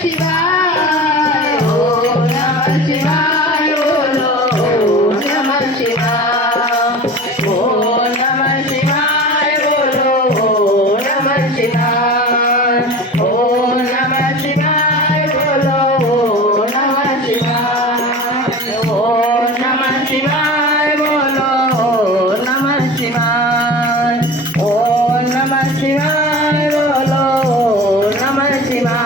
शिवाय ओम नमः शिवाय बोलो ओम नमः शिवाय ओम नमः शिवाय बोलो ओम नमः शिवाय ओम नमः शिवाय बोलो ओम नमः शिवाय ओम नमः शिवाय बोलो ओम नमः शिवाय ओम नमः शिवाय बोलो ओम नमः शिवाय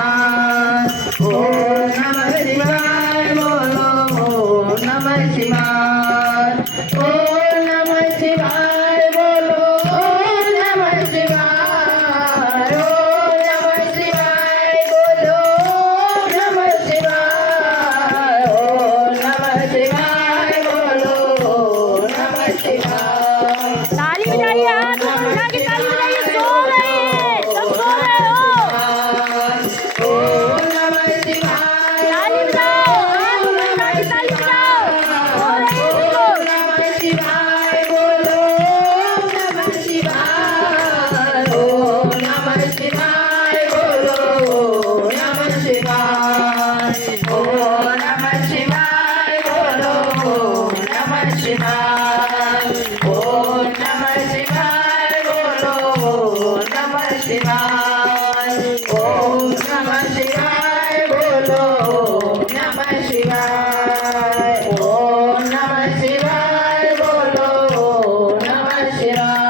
ओम नमः शिवाय बोलो ओम नमः शिवाय ओम नमः शिवाय बोलो ओम नमः शिवाय ओम नमः शिवाय बोलो ओम नमः शिवाय ओम नमः शिवाय बोलो ओम नमः शिवाय ताली बजाइए, हाथ ऊपर उठा के ताली बजाइए। सो रहे हैं, सब सो रहे हो। ओम नमः शिवाय ताली बजाओ, हाथ ऊपर उठा के ताली बजाओ। सो रहे हैं सब लोग। ओम नमः शिवाय बोलो ओम नमः शिवाय ओम नमः शिवाय बोलो ओम नमः शिवाय ओम नमः शिवाय बोलो ओम नमः शिवाय ओम नमः शिवाय बोलो ओम नमः शिवाय ओम नमः शिवाय बोलो ओम नमः शिवाय ओम नमः शिवाय बोलो ओम नमः शिवाय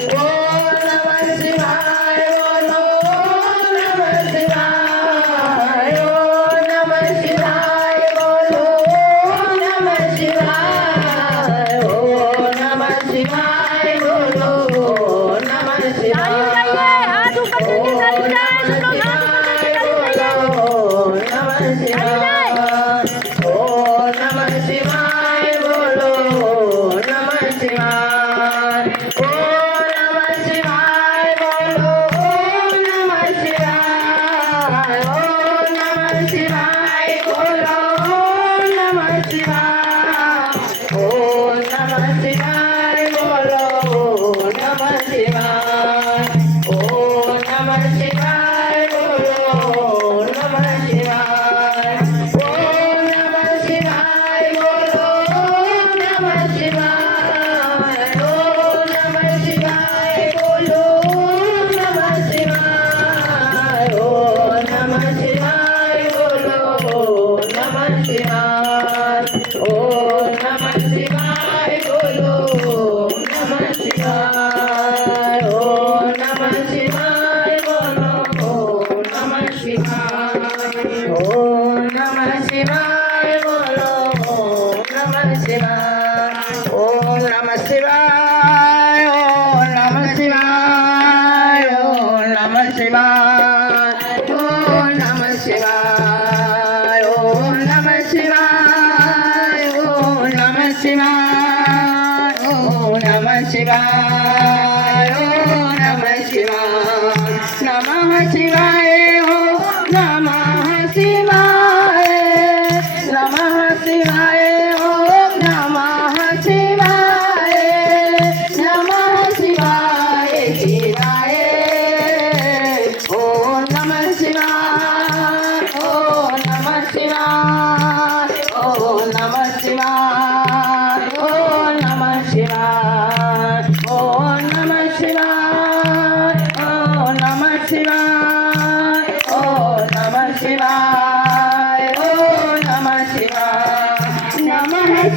ओम नमः शिवाय बोलो ओम नमः शिवाय ओम नमः शिवाय बोलो ओम नमः शिवाय ओम नमः शिवाय बोलो ओम नमः ताली शिवाय बजाइए, हाथ ऊपर करके ताली बजाएं। सब लोग हाथ ऊपर करके ताली बजाइए। ओम नमः शिवाय ओम नमः शिवाय बोलो ओम नमः शिवाय ओम नमः शिवाय बोलो ओम नमः शिवाय ओम नमः शिवाय बोलो ओम नमः शिवाय ओम नमः शिवाय बोलो ओम नमः शिवाय ओम नमः शिवाय बोलो ओम नमः शिवाय ओम नमः शिवाय बोलो ओम नमः शिवाय ओम नमः शिवाय बोलो ओम नमः शिवाय ओम नमः शिवाय बोलो ओम नमः शिवाय ओम नमः शिवाय बोलो ओम नमः शिवाय ओम नमः शिवाय बोलो ओम नमः शिवाय ओम नमः शिवाय बोलो ओम नमः शिवाय ओम नमः शिवाय ओम नमः शिवाय ओम नमः शिवाय ओम नमः शिवाय ओम नमः शिवाय ओम नमः शिवाय ओम नमः शिवाय ओम नमः शिवाय नमः शिवाय ओम नमः शिवाय नमः शिवाय ओम नमः शिवाय नमः शिवाय शिवाय ओम नमः शिवाय ओम नमः शिवाय ओम नमः शिवाय ओम नमः शिवाय ओम नमः शिवाय ओम नमः शिवाय ओम नमः शिवाय ओम नमः शिवाय नमः